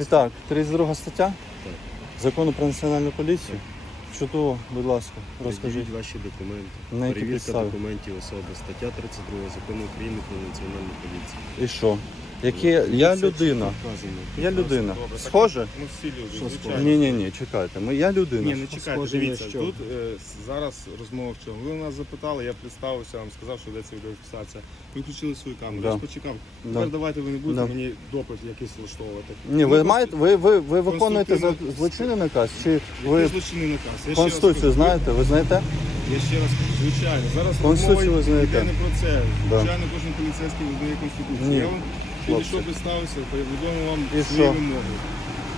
І так, 32 стаття Так. закону про національну поліцію. Чудово, будь ласка, розкажіть. Приділіть ваші документи. На які Перевірка підстави? документів особи. Стаття 32 закону України про національну поліцію. І що? Які я людина. Я людина. Схоже? Ну всі люди, звичайно. Ні, ні, ні, чекайте. Ми я людина. Ні, ну чекайте, Схоже на дивіться, що? тут е, зараз розмова в чому. Ви нас запитали, я представився, вам сказав, що йдеться відеофіксація. Ви включили свою камеру, Да. я ж почекав. Да. Тепер давайте ви не будете Да. мені допит якийсь влаштовувати. Ні, ви Ну, маєте, ви, ви, ви виконуєте за конструктивно- злочинний наказ чи Який ви злочинний наказ? Я ще раз конституцію кажу, знаєте? Ви знаєте? Я ще раз кажу, звичайно. Зараз Конституцію розмова знаєте. йде не про це. Да. Звичайно, кожен поліцейський визнає конституцію. Ні, Я вам. Підійшов, представився, повідомив вам І свої що? вимоги.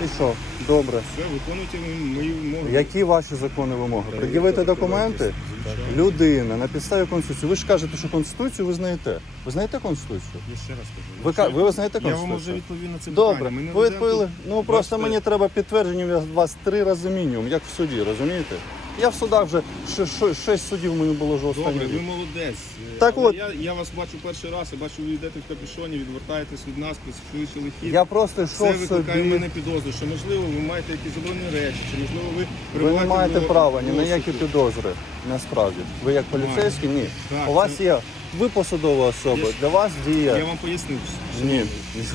І що? Добре. Все, виконуйте мої вимоги. Які ваші закони вимоги? Пред'явити документи? Людина на підставі Конституції. Ви ж кажете, що Конституцію ви знаєте. Ви знаєте Конституцію? Я ще раз кажу. Ви, ка- ви знаєте Я вам вже Конституцію? відповів на це Добре, питання. Ми не ви ведемо відповіли. тут- Ну просто Бачите, мені треба підтвердження від вас три рази мінімум, як в суді, розумієте? Я в судах вже ш- ш- шість судів мені було вже Добре, ви молодець. Так Але от. я, я вас бачу перший раз, я бачу, ви йдете в капюшоні, відвертаєтесь від нас, пришвидшили хід. Я просто Це йшов викликає собі. мене підозру, що можливо ви маєте якісь заборонені речі, чи можливо ви Ви не перебуваєте маєте в права ні на які підозри. Насправді. Ви як поліцейські? Ні. Так, У вас це- є ви посадова особа, Я ж- для вас Я діє. вам пояснив. що- Ні.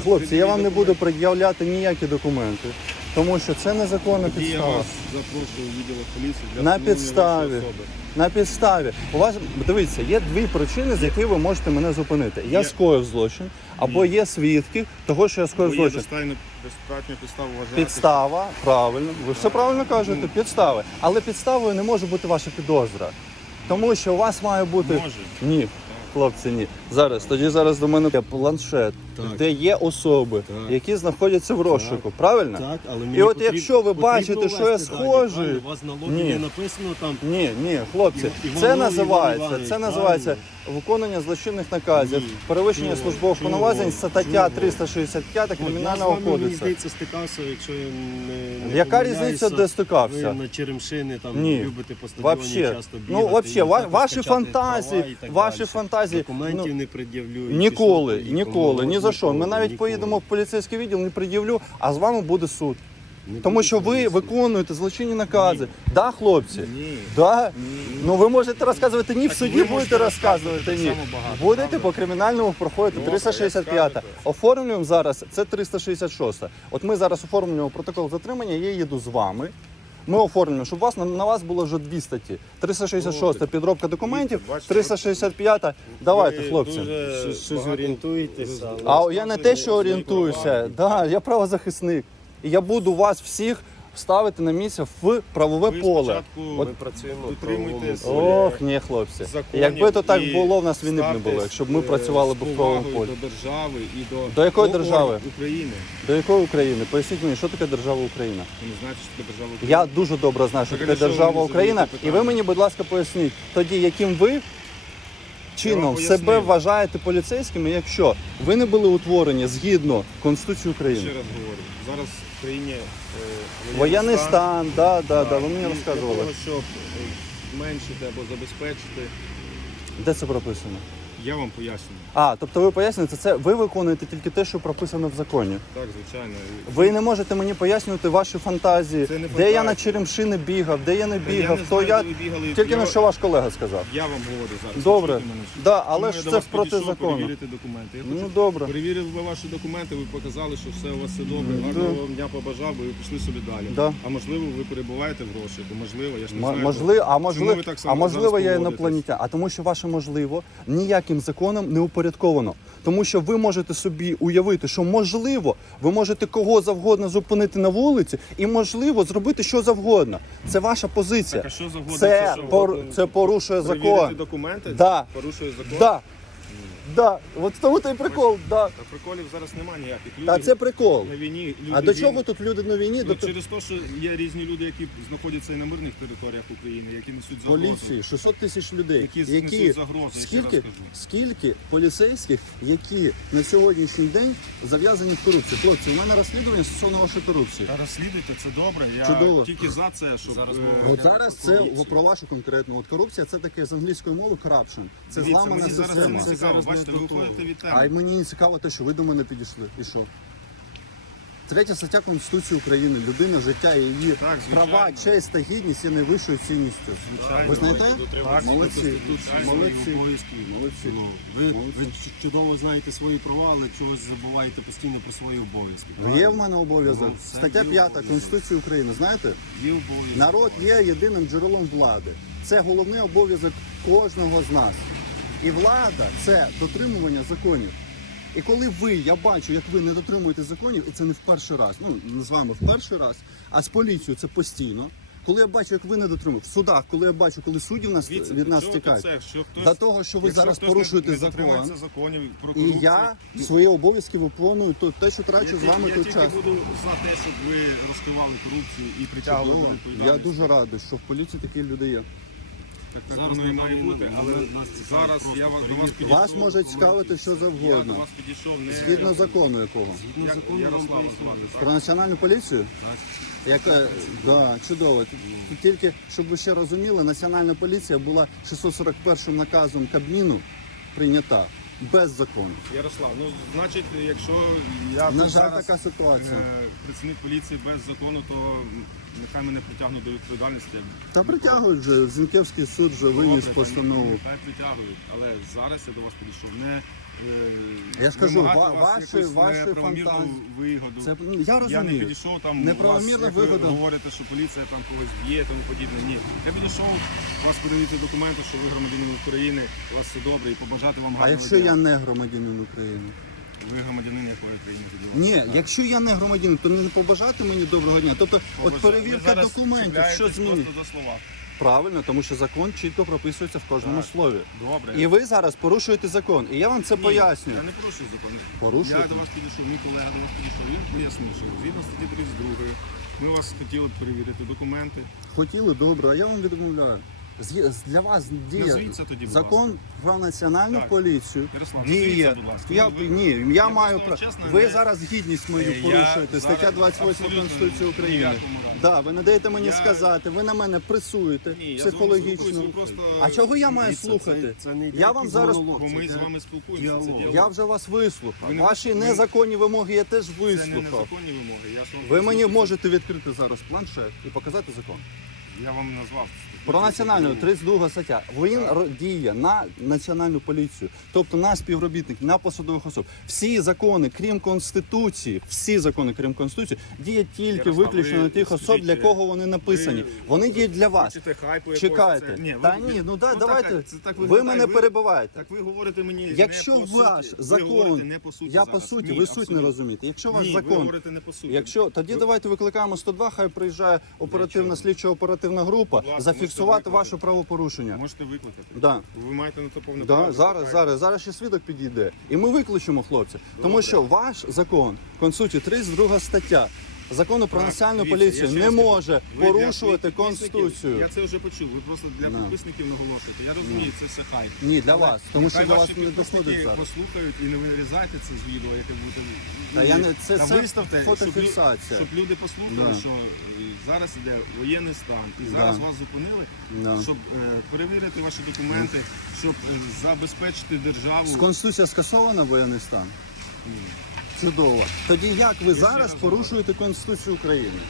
Хлопці, я вам не буду пред'являти ніякі документи, тому що це незаконна Тоді я підстава. вас запрошую в відділок поліції для На підставі. На підставі. У вас дивіться, є дві причини, з яких ви можете мене зупинити. Я Є. скоїв злочин, або є свідки того, що я скоїв Бо є злочин. достатньо достатньо підстав вважати. Підстава, правильно, ви все правильно кажете, підстави. Але підставою не може бути ваша підозра. Тому що у вас має бути. Може. Ні, хлопці, ні. Зараз, тоді зараз до мене є планшет, Так. де є особи, Так. які знаходяться в розшуку, правильно? Так, але І от якщо ви бачите, що я дані, схожий- У вас на лобі Ні. не написано там. Ні, ні, хлопці, Іванов це називається, Іванович, це називається виконання злочинних наказів, Ні. перевищення Чого? службових повноважень, стаття 365 От Кримінального вами, мені здається, стикався, якщо я не, не Яка різниця, де стикався? Ви на Черемшини там Ні. любите по стадіоні Вообще, часто бігати. ну вообще, ва- ваші фантазії, і так ваші фантазії, Документів ну, не пред'явлю. і Ніколи, ніколи, ні за що. Ми навіть поїдемо в поліцейський відділ, не пред'явлю, а з вами буде суд. Не Тому що ви виконуєте злочинні накази. Да, хлопці? Ні. Да? Ну ви можете розказувати ні в суді, будете розказувати ні. багато, Будете по кримінальному проходити Добре, 365. як. Оформлюємо зараз, це 366. От ми зараз оформлюємо протокол затримання, я їду з вами. Ми оформлюємо, щоб у вас на, на вас було вже дві статті. 366 Добре. підробка документів, Дивіться, бачите, 365. Давайте, Ви хлопці. дуже Щось- але- А я не те, що орієнтуюся. Да, я правозахисник. І я буду вас всіх ставити на місце в правове Ви поле. спочатку От Ми працюємо в дотримуйтесь правовому полі. Ох, ні, хлопці. законів Якби то так і було, в нас війни б не було, ставтесь, якщо б ми е, працювали б з в правовому повагою полі. До держави і до, До якої до держави? України. До якої України? Поясніть мені, що таке держава Україна? Ви не знаєте, що таке держава Україна? Я дуже добре знаю, що Так, таке держава мені Україна. І ви мені, будь ласка, поясніть, тоді яким ви чином себе вважаєте поліцейськими, якщо ви не були утворені згідно Конституції Ще України? раз говорю. Зараз в країні е, Воєнний стан, да, да, да, ви мені І розказували. Для того, щоб е, зменшити або забезпечити, Де це прописано? Я вам пояснюю. А, тобто ви пояснюєте, це ви виконуєте тільки те, що прописано в законі. Так, звичайно. Ви не можете мені пояснювати ваші фантазії, Це не де фантазії. я на черемшини бігав, де я не Та я бігав, не то знаю, я де ви бігали. тільки Я- на що ваш колега сказав. Я вам говорю зараз. Добре. мене? Да, але Тому ж до це вас проти підійшов закону. Перевірити документи. Я Ну хочу- добре. Перевірив би ваші документи, ви показали, що все у вас все добре. Гарного вам дня побажав, би ви пішли собі далі. Да. А можливо, ви перебуваєте в розшуку, можливо, я ж не М- знаю. Можливо, а Чому можливо, ви так а можливо, зараз я поводитесь? інопланетян. А тому, що ваше можливо ніяким законом не упорядковано. Тому що ви можете собі уявити, що можливо, ви можете кого завгодно зупинити на вулиці, і можливо зробити що завгодно. Це ваша позиція. Так, а що завгодно? Це, що пор- завгодно? це порушує Перевірити закон. документи? Да. Порушує закон? Да. Да. От в тому той прикол. Да. Та приколів зараз немає ніяких. Люди Та це прикол. на війні. Люди А до війни- чого тут люди на війні? Ну, До через те, що є різні люди, які знаходяться і на мирних територіях України, які несуть загрозу. поліції 600 тисяч людей, Які які, несуть загрозу, я ще скільки, раз кажу. скільки поліцейських, які на сьогоднішній день зав'язані в корупцію. Хлопці, у мене розслідування стосовно вашої корупції. Та розслідуйте, це добре. Я Чудово. тільки за це, щоб Зараз е, мова От зараз це про вашу конкретну. От корупція це таке з англійської мови corruption. Це Дивіться, зламана мені зараз це система. не цікаво. Бачите, ви виходите від А й мені не цікаво те, що ви до мене підійшли. І що? Третя стаття Конституції України. Людина, життя її Так, звичайно. права, честь та гідність є найвищою цінністю. Звичайно. Ви знаєте? Так, Молодці. Конституції, Молодці. обов'язки. Молодці. Ну, ви, Молодці. ви ч- чудово знаєте свої права, але чогось забуваєте постійно про свої обов'язки. Є в мене обов'язок. Ну, все Стаття є 5 обов'язок. Конституції України. Знаєте? Є обов'язки. Народ є єдиним джерелом влади. Це головний обов'язок кожного з нас. І влада це дотримування законів. І коли ви, я бачу, як ви не дотримуєте законів, і це не в перший раз, ну не з вами в перший раз, а з поліцією це постійно. Коли я бачу, як ви не дотримуєте, в судах, коли я бачу, коли судді в нас Дивіться, від нас до тікають. Що хтось- Для того, що ви зараз порушуєте не, не закон. законів про І я свої обов'язки виконую, то те, що трачу з вами я той час. буду за те, щоб ви розкривали корупцію і притягували до. Я дуже радий, що в поліції такі люди є. Так, так Зараз воно і має бути, але зараз я вас, до вас підійшов. Вас може цікавити що я до завгодно. вас підійшов не Згідно закону якого? Ну, як Ярослава звати, так? Про національну поліцію? Яка да, чудово. Тільки щоб ви ще розуміли, національна поліція була 641 наказом Кабміну прийнята без закону. Ярослав, ну значить, якщо я На жаль, зараз, така ситуація. е, працівник поліції без закону, то нехай мене притягнуть до відповідальності. Та притягують вже Зінківський суд вже виніс Добре, постанову. Нехай притягують, але зараз я до вас підійшов не Я ж кажу, ва- ваші- ваші фантазії. вигоду. Це ну, я Я не розумію. підійшов там Неправомірна у вас, як ви вигода. говорите, що поліція там когось б'є, тому подібне. Ні. Я підійшов, вас перевірити документи, що ви громадянин України, у вас все добре, і побажати вам А якщо дня. я не громадянин України? ви громадянин якої країни тоді? Ні, якщо я не громадянин, то не побажати мені доброго дня. Тобто, от Побажаю. перевірка зараз документів, що чіпляєтесь змінить? Просто до слова. Правильно, тому що закон чітко прописується в кожному Так. слові. Добре. І ви зараз порушуєте закон. І я вам це пояснюю. Я не порушую закон. Порушуєте? Я до вас підійшов, мій колега до вас підійшов. Він пояснив, що згідно статті 32 ми вас хотіли перевірити документи. Хотіли добре, а я вам відмовляю. З- Для вас діє Назвіться тоді, будь закон про національну Так. поліцію. Ярослав, Діє. назвіться, будь ласка. Я, Ви- ні, я, я маю просто, право. чесно, Ви не- зараз гідність мою Е, я порушуєте. Стаття зараз 28 абсолютно Конституції ні в України. якому разі. Да, ви не даєте мені Я- сказати, ви на мене пресуєте Ні, я з вами психологічно. спілкуюсь, ви просто- А чого я маю Дивіться, слухати? це- це не я вам якийсь зараз монолог, Бо ми це з вами спілкуємося. Це діалог. діалог. я вже вас вислухав. Ви не- Ваші ви- незаконні вимоги я теж Це не вислухав. незаконні вимоги. Я ж вам Ви мені можете відкрити зараз планшет і показати закон. Я вам назвав. Про національну 32 стаття. Він ро- діє на національну поліцію, тобто на співробітників, на посадових особ. Всі закони, крім конституції, всі закони, крім конституції, діють тільки Ярослав, виключно ви на тих особ, скажіть, для кого вони написані. ви Вони діють для вас. Хочете хайпу якогось? Чекайте. Це- Ні, ви- Та ні, ну да, так, давайте. це так ви виглядає. мене перебиваєте. Так ви говорите мені Якщо не по ваш суті. Ви закон, говорите не по суті я зараз. по суті, Ні, ви суть не абсолютно. розумієте. Якщо ваш Ні, ви закон говорите не по суті. Якщо тоді давайте викликаємо 102, хай приїжджає оперативна слідчо оперативна група Будь ласка, зафіксувати можете ваше викликати. правопорушення. Можете викликати. Да. Ви маєте на це повне Да, право. зараз, зараз, зараз ще свідок підійде. І ми виключимо хлопця. Тому що ваш закон, Конституції, 32 стаття закону про Так, національну дивіться, поліцію я ще не раз кажу, може ви для порушувати підписників- Конституцію. Я це вже почув. Ви просто для Да. підписників наголошуєте. Я розумію, це все хай. Ні, для вас, тому що Нехай для ваші вас не підписники доходить зараз. послухають і не вирізайте це з відео, яке будете. Та я не- це- Та це виставте, фотофіксація. Щоб, лю- щоб люди послухали, Да. що е, зараз іде воєнний стан, і зараз Да. вас зупинили, Да. щоб е, перевірити ваші документи, щоб е, забезпечити державу. Конституція скасована воєнний стан? Чудово. Тоді як ви зараз порушуєте Конституцію України?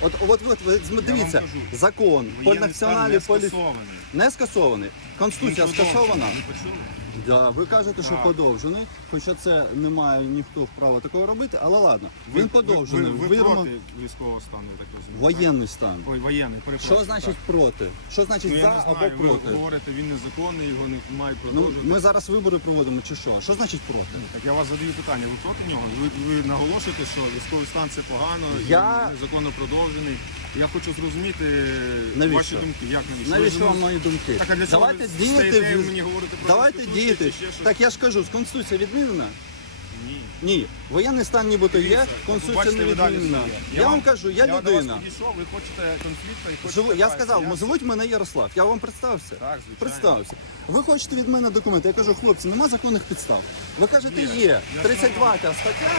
От, от, от, ви дивіться, кажу, закон по Воєнний національній не скасований. Конституція скасована. Да, ви кажете, що подовжений, хоча це не має ніхто права такого робити, але ладно. Він подовжений. Ви, ви, ви Віримо- проти військового стану, я так розумію. Воєнний стан. Ой, воєнний, перепрошую. Що значить проти? Що значить Ну, за я не або знаю, ви проти? говорите, він незаконний, його не мають Ну, продовжувати. ми зараз вибори проводимо чи що? Що значить проти? Так я вас задаю питання, ви проти нього? Ви, ви наголошуєте, що військовий стан це погано, і Я- незаконно продовжений. Я хочу зрозуміти Навіщо? ваші думки. Як навіщо? Навіщо вам мої думки? Так, а для чого Давайте ви діяти. стоїте і мені говорите про Давайте Конституцію ще щось? Так я ж кажу, Конституція відмінена? Ні. Ні. Воєнний стан нібито є, Дивіться, Конституція не ви далі відмінена. Я вам кажу, я до вас людина. підійшов, ви хочете конфлікту і хочете... Живу, я сказав, Я- звуть мене Ярослав. Я вам представився. Так, звичайно. Представився. Ви хочете від мене документи? Я кажу, хлопці, нема законних підстав. Ви кажете, є. 32 та стаття.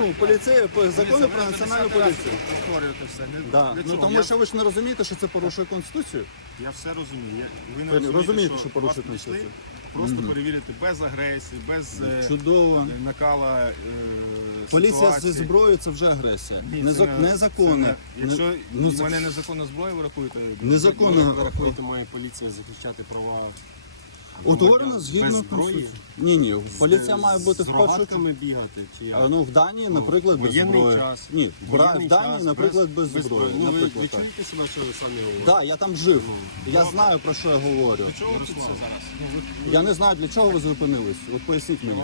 Ну, поліцеї по закону про національну 10 раз поліцію. повторюєте все. Не- Да. Для Ну чого? тому Я- що ви ж не розумієте, що це порушує конституцію. Я все розумію. Я, ви не Ви розумієте, розумієте, що, що порушує вас прийшли, Конституцію. Просто перевірити без агресії, без е, Чудово. е, накала е, Поліція зі ситуації. зброєю це вже агресія. Ні, Незак- це не- Незаконна. це не- Якщо Не- ну, в мене незаконна зброя, ви рахуєте? Незаконна. Ви рахуєте, має поліція захищати права. Утворена громадян згідно без зброї? Конституції. Ні, ні, поліція З- має бути з в першу рогатками бігати чи як? Ну, в Данії, наприклад, без Воєнний зброї. час. Ні, в Воєнний в Данії, час, наприклад, без зброї. Ну, ви, ви Наприклад, так. чуєте себе, що ви самі говорите? Так, я там жив. Я знаю про що я говорю. Чого тут це зараз? Я не знаю, для чого ви зупинились. От поясніть мені.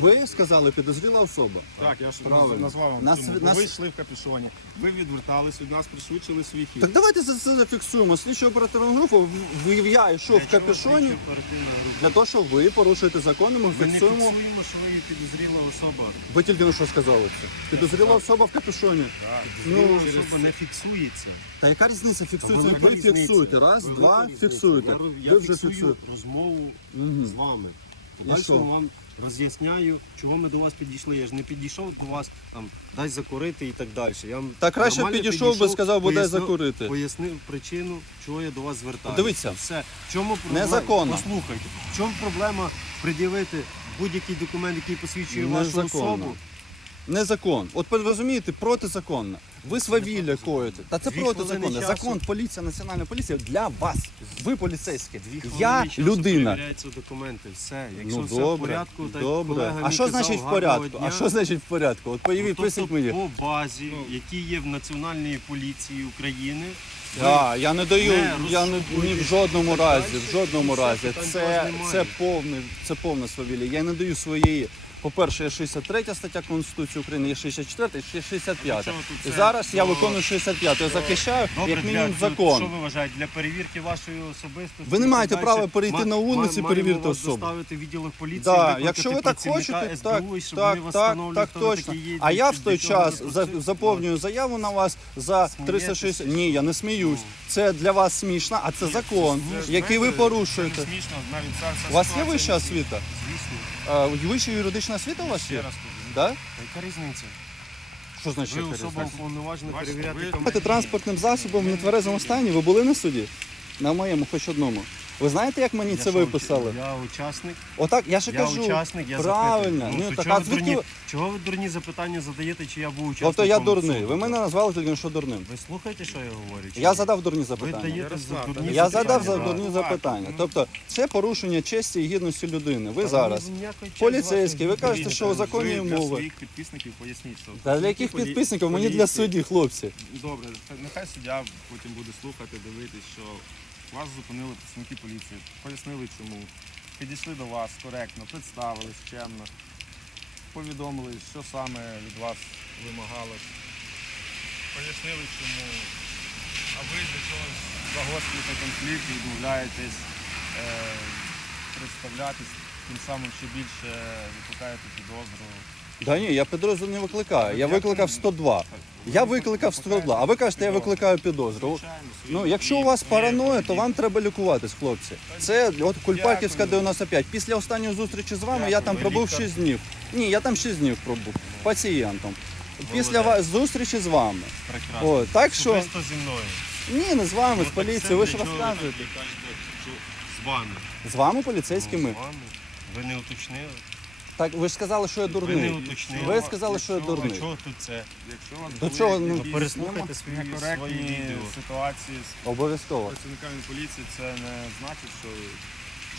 Ви сказали підозріла особа. Так, я ж Правильно. назвав вам. Нас- чому. нас- Ви йшли в капюшоні, ви відвертались від нас, пришвидшили свій хід. Так давайте це, це зафіксуємо. Слідчу оперативну групу в- в- я йшов в капюшоні для того, щоб ви порушуєте закон, ми ми Ми не фіксуємо. фіксуємо, що ви є підозріла особа. Ви тільки на що сказали це? Підозріла особа в капюшоні. Підозріла Ну, особа не фіксується. Та яка різниця? Фіксується, ви фіксуєте. Раз, два, фіксуєте. Я, Ви вже фіксую фіксуєте. розмову з вами. Що? вам роз'ясняю, чого ми до вас підійшли. Я ж не підійшов до вас там дай закурити і так далі. Я вам Та краще нормально підійшов би, сказав би, дай пояснив- закурити. Пояснив причину, чого я до вас звертаюся. Дивіться. все. В чому проблема? Незаконно. Послухайте, в чому проблема пред'явити будь-який документ, який посвідчує вашу Незаконно. особу? Не закон. От ви розумієте, протизаконно. Ви свавілля коїте. Та це Дві хвилини часу. Закон, поліція, національна поліція для вас. Ви поліцейські. Дві Я хвилини часу людина. перевіряються документи. Все. Якщо Ну все добре, в порядку, так добре. колега А що казав, значить в гарного порядку? А дня. що значить в порядку? От появіть, Тобто писіть мені. по базі, які є в Національній поліції України, А, я не даю, не я не ні в жодному разі, в жодному все, разі. питань до Це, немає. це повне, це повне свавілля. Я не даю своєї. По-перше, є 63 стаття Конституції України, є 64, ще 65. Чого І зараз я виконую 65. Я захищаю Добре, як мінімум для, закон. Що ви вважаєте, для перевірки вашої особистості? Ви не маєте права перейти ма- на вулиці ма- перевірити вас особу. доставити в відділок поліції, Да, викликати якщо ви так працівника хочете, СБУ, так, і щоб так, вони так, встановлювали, так хто ви точно. такі є, А я в для той чого час ви за- працюєте. заповнюю заяву на вас за Смієтесь? 360. Ні, я не сміюсь. Це для вас смішно, а це закон, який ви порушуєте. Смішно, навіть ця, ця У вас є ситуація вища не освіта? Звісно. А, Вища юридична освіта у вас Ще є? раз кажу. Да? Та яка різниця? Що значить? Ви яка особа різниця? уповноважена Бачите, перевіряти ви- коментарі. Транспортним засобом в нетверезому стані ви були на суді? На моєму, хоч одному. Ви знаєте, як мені Я це що, виписали? Я учасник. Отак, я ще Я кажу. учасник, я правильно. запитую. Ну, то так, чого, а ви звідки дурні, ви- чого ви дурні запитання задаєте, чи я був учасником? Тобто я дурний. Ви мене назвали тільки що дурним. Ви слухаєте, що я говорю? чи Я ні? задав дурні Ви запитання. даєте за дурні Я запитання, задав за да. дурні Так. запитання. Тобто це порушення честі і гідності людини. Ви Та зараз. мені ніякої честі Поліцейський, ви кажете, що у законі Ви для мови. своїх підписників поясніть, що Та для яких полі- підписників? Мені для поліції- судді, хлопці. Добре, та нехай суддя потім буде слухати, дивитись, що вас зупинили працівники поліції, пояснили чому. Підійшли до вас коректно, представились чемно, повідомили, що саме від вас вимагалось. Пояснили чому. А ви для чогось загострюєте конфлікт і відмовляєтесь е, представлятись, тим самим ще більше викликаєте підозру. Да ні, я підозру не викликаю. Я викликав 102. Я викликав 102, а ви кажете, я викликаю підозру. Ну, якщо у вас параноя, то вам треба лікуватись, хлопці. Це от Кульпаківська Дякую. 95. Після останньої зустрічі з вами я там пробув 6 днів. Ні, я там 6 днів пробув пацієнтом. Після вас зустрічі з вами. Прекрасно. О, так що Особисто зі мною. ні, не з вами, Ну, з так поліцією. Ви ж розказуєте. З вами. З вами поліцейськими. Ну, з вами. Ви не уточнили. Так ви ж сказали, що я Ви не дурний. уточнили. Ви сказали, що я Якщо- дурний. А чого тут це? Якщо у вас До були чого, ну, якісь переслухайте свої- некоректні свої відео. ситуації з Обов'язково. працівниками поліції, це не значить, що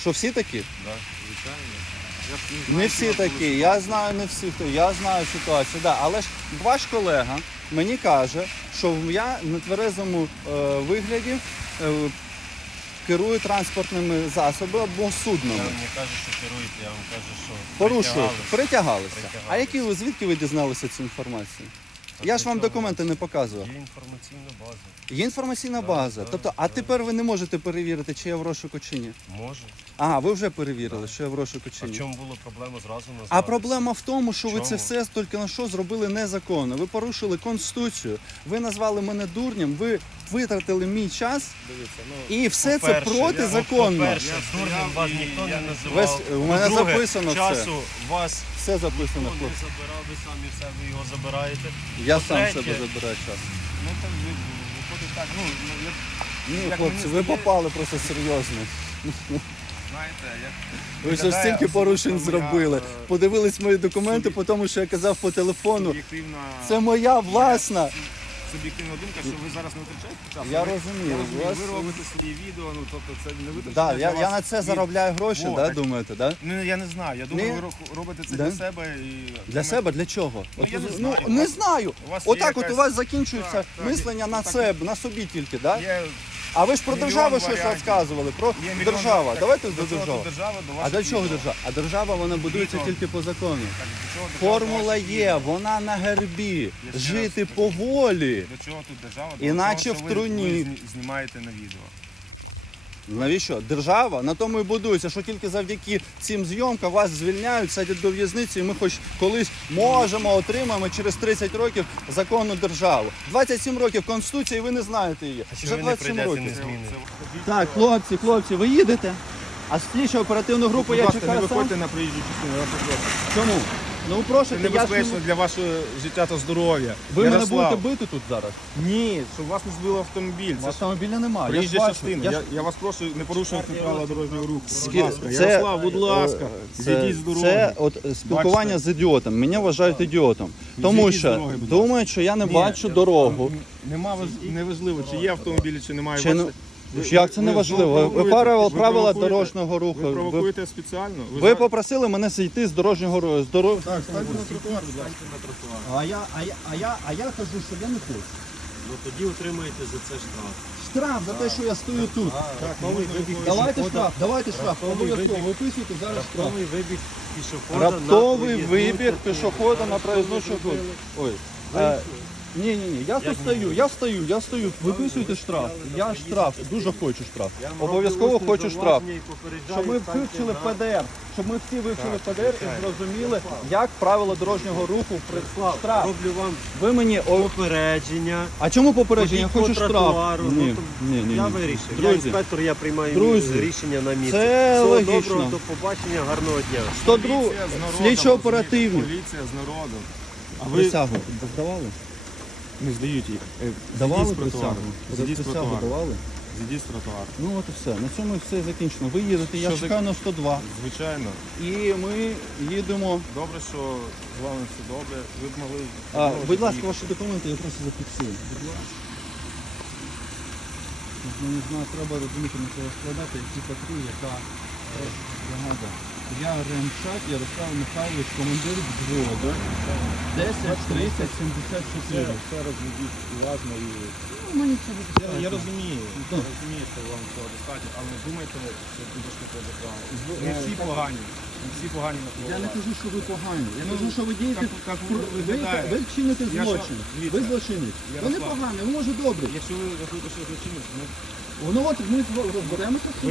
Що всі такі? да, звичайно. Я ж Не знаю, всі що такі. були Я знаю не всі хто. Я знаю ситуацію. Да. Але ж ваш колега мені каже, що я в нетверезому е, вигляді е, керую транспортними засобами або Я суднами. вам не кажу, що керуєте, я вам кажу, що Порушую, притягали. притягалися. А які ви звідки ви дізналися цю інформацію? Я ж вам документи не показував. Є інформаційна база. Є інформаційна база. так, Тобто, а так. тепер ви не можете перевірити, чи я в розшуку чи ні. Може. А, ви вже перевірили, що я в розшуку чи А в ні. чому була проблема зразу назвати? А проблема в тому, що ви це Чому? все тільки на що зробили незаконно. Ви порушили конституцію, ви назвали мене дурнем, ви витратили мій час Дивіться, ну, і все це По-перше, протизаконно. По-перше, Я дурним вас ніхто не називав. Ви- у мене По-друге, записано це. часу вас Все записано, ніхто не хлопці. забирав, ви самі в себе його забираєте. Я сам По-третє, себе забираю час. ну ви- виходить так. Ну, ну, я- Ні, Як хлопці, мені ви здається- попали просто серйозно. знаєте, як Ви вже виглядає стільки порушень моя, зробили. е, Подивились мої документи, по тому, що я казав по телефону. Це моя власна. Суб'єктивна думка, що ви зараз не втрачаєте час. Я Ви- розумію, Я розумію, вас- ви робите свої відео, ну тобто це не витрачаєте Да, я, я на це заробляю гроші, Во, да, так. думаєте, да? Ну я не знаю. Я думаю, Ні? ви ро- робите це Да? для себе і Для себе для чого? Ну, я не ну, знаю. не знаю. у вас є Отак, от у якась- вас закінчується Так, так, мислення на так. себе, на собі тільки, да? Є, А ви ж про мільйон державу щось варіантів. розказували, про є мільйон держава. так, Давайте до до чого держави. тут держава, до А для до чого держава? А держава вона будується Відео. тільки по закону. Так, до чого держава, до Формула ваших є, вона на гербі. Я ще раз Жити по поволі. До чого тут держава? До Іначе того, в що ви- труні. Ви зні- знімаєте на відео. Навіщо? Держава на тому і будується, що тільки завдяки цим зйомкам вас звільняють, садять до в'язниці, і ми хоч колись можемо отримаємо через 30 років законну державу. 27 років Конституції, ви не знаєте її. А Вже 27 років. Так, хлопці, хлопці, ви їдете? А слідчо оперативну групу я чекаю сам. на проїжджу частину. Чому? Ну Це прошу, я ж небезпечно не- для вашого життя та здоров'я. ви мене Ярослав. будете бити тут зараз. Ні, щоб вас не збив автомобіль. Це ж Автомобіля немає. Я ж проїжджа бачу. частина. Я Я, ж- я вас прошу, не порушуйте правила дорожнього руху. Будь ласка, це- Ярослав, будь ласка, Це, зійдіть з дороги. це от е, спілкування Бачите? з ідіотом. Мене вважають ідіотом. Тому Зійдіть з що дороги, будь думають, що я не Ні, бачу я- дорогу. Нема важ... неважливо, чи є автомобілі, чи немає. Чи не- Як це не важливо? Ви правила, ви правила дорожнього руху. Ви Ви, провокуєте спеціально? ви зараз- попросили мене зійти з дорожнього руху. З дорог... Так, станьте на тротуар, будь ласка. А я, а, я, а, я, а я кажу, що я не хочу. Ну тоді отримаєте за це штраф. Штраф за те, що я стою тут. Раптовий вибіг Давайте пішохода. штраф, давайте штраф. Обов'язково виписуйте зараз штраф. Раптовий вибіг пішохода Раптовий на проїзну вибіг частину. пішохода на проїзну частину. Ой. Е, ні, ні, ні, я тут стою, я стою, я стою. Виписуйте штраф. Я штраф, дуже хочу штраф. Обов'язково хочу штраф. Щоб ми вивчили ПДР, щоб ми всі вивчили ПДР і зрозуміли, як правила дорожнього руху при штраф. Роблю вам Ви мені о, попередження. а чому попередження? Я Ходіть хочу по штраф. тротуару. Ні, Ну, ні, ні, Я ні. вирішив. Я Друзі, інспектор, я приймаю Друзі, рішення на місці. це Всього логічно. доброго, до побачення, гарного дня. 102 Поліція з народом, слідчо оперативні. Поліція з народом. А ви Присягу здавали? Не здають їх. Е, Давали присягу? Зійдіть з Присягу тротуару. давали? Зійдіть з тротуару. Ну от і все. На цьому все закінчено. Ви їдете, я Що за- чекаю на 102. Звичайно. І ми їдемо. Добре, що з вами все добре. Ви б могли... А, будь ласка, ваші документи я просто зафіксую. Будь ласка. Ну, не знаю, треба розуміти на це складати, які патруль, яка е, бригада. Я Ремчак Ярослав Михайлович, командир взводу. 10 30 74. Все розведіть уважно і... Ну, мені це буде Я, я розумію, Ну. я розумію, що вам цього достатньо, але не думайте, що трошки позаправили. Не всі погані, не всі погані на Я не кажу, що ви погані. Я кажу, що ви дієте. Так, так ви, ви чините Я що- злочин. дивіться, Ви злочинець. Ви не Ярослав. погані, ви може добрий. Якщо ви рахуєте, що злочинець, ну, Ну от ми розберемося з ви